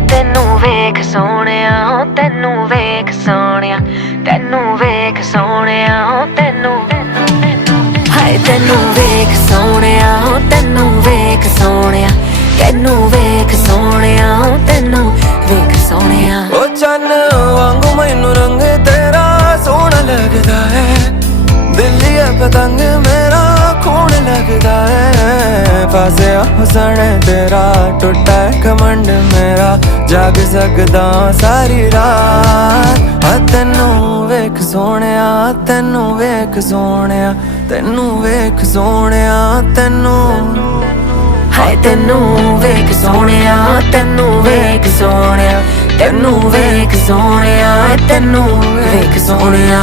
ਤੈਨੂੰ ਵੇਖ ਸੋਹਣਿਆ, ਤੈਨੂੰ ਵੇਖ ਸੋਹਣਿਆ, ਤੈਨੂੰ ਵੇਖ ਸੋਹਣਿਆ, ਤੈਨੂੰ ਹਾਏ ਤੈਨੂੰ ਵੇਖ ਸੋਹਣਿਆ, ਤੈਨੂੰ ਵੇਖ ਸੋਹਣਿਆ, ਤੈਨੂੰ ਵੇਖ ਸੋਹਣਿਆ, ਤੈਨੂੰ ਵੇਖ ਸੋਹਣਿਆ। ਉਹ ਚੰਨ ਵਾਂਗੂ ਮੈਨੂੰ ਰੰਗ ਤੇਰਾ ਸੋਹਣਾ ਲੱਗਦਾ ਹੈ, ਦਿੱਲੀ ਪਤੰਗ ਮੇਰਾ ਖੂਨ ਲੱਗਦਾ ਹੈ। ਫਸਿਆ ਹੁਸਨ ਤੇਰਾ ਟੁੱਟਾ ਘਮੰਡ ਮੇਰਾ, ਜਾਗ ਸਕਦਾ ਸਾਰੀ ਰਾਤ। ਤੈਨੂੰ ਵੇਖ ਸੋਹਣਿਆ, ਤੈਨੂੰ ਵੇਖ ਸੋਹਣਿਆ, ਤੈਨੂੰ ਵੇਖ ਸੋਹਣਿਆ, ਤੈਨੂੰ ਹਾਏ ਤੈਨੂੰ ਵੇਖ ਸੋਹਣਿਆ, ਤੈਨੂੰ ਵੇਖ ਸੋਹਣਿਆ, ਤੈਨੂੰ ਵੇਖ ਸੋਹਣਿਆ, ਤੈਨੂੰ ਵੇਖ ਸੋਹਣਿਆ।